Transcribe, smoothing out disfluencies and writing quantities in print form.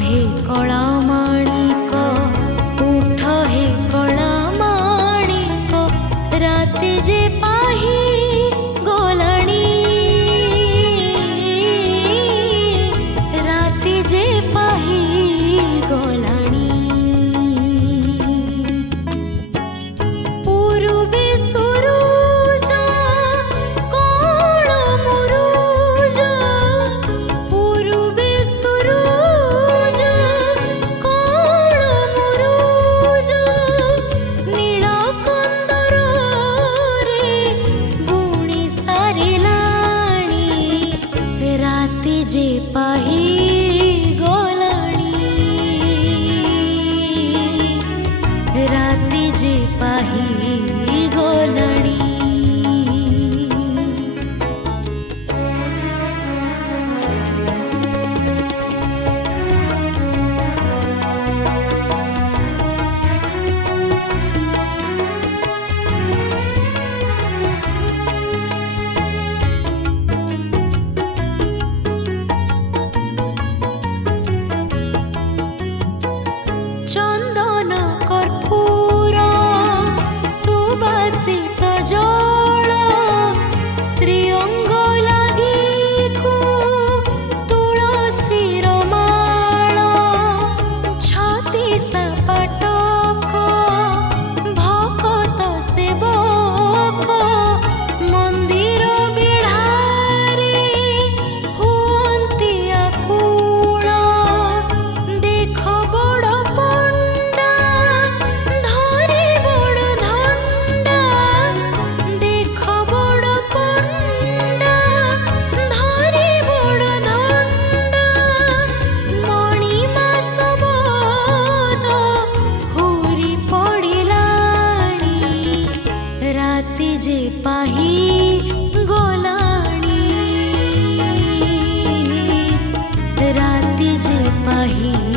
हे कला माणिक उठ हे कला माणिक राति जे पाही गलाणी राति जे पाही गलाणी पूर्वे सुरुज कोण मुरुज पूर्वे सुरुज कोण मुरुज नील कंदर रे बुणी सारिलाणी राति जे पाही राति जे पाही गलाणी चंदन कर्पूर सुबासित जल श्रीअंग लागिकु तुलसीर माळ छत्तीस पाटक भकत सेवक मंदिर बिढ़ारे हुअन्ति आकुल देख बड़ पंडा धरे बड़ धंडा देख बड़ पंडा धरे बड़ धंडा मणिमा सबद हुरी पड़िलाणी राति जे पाही गलाणी राति जे पाही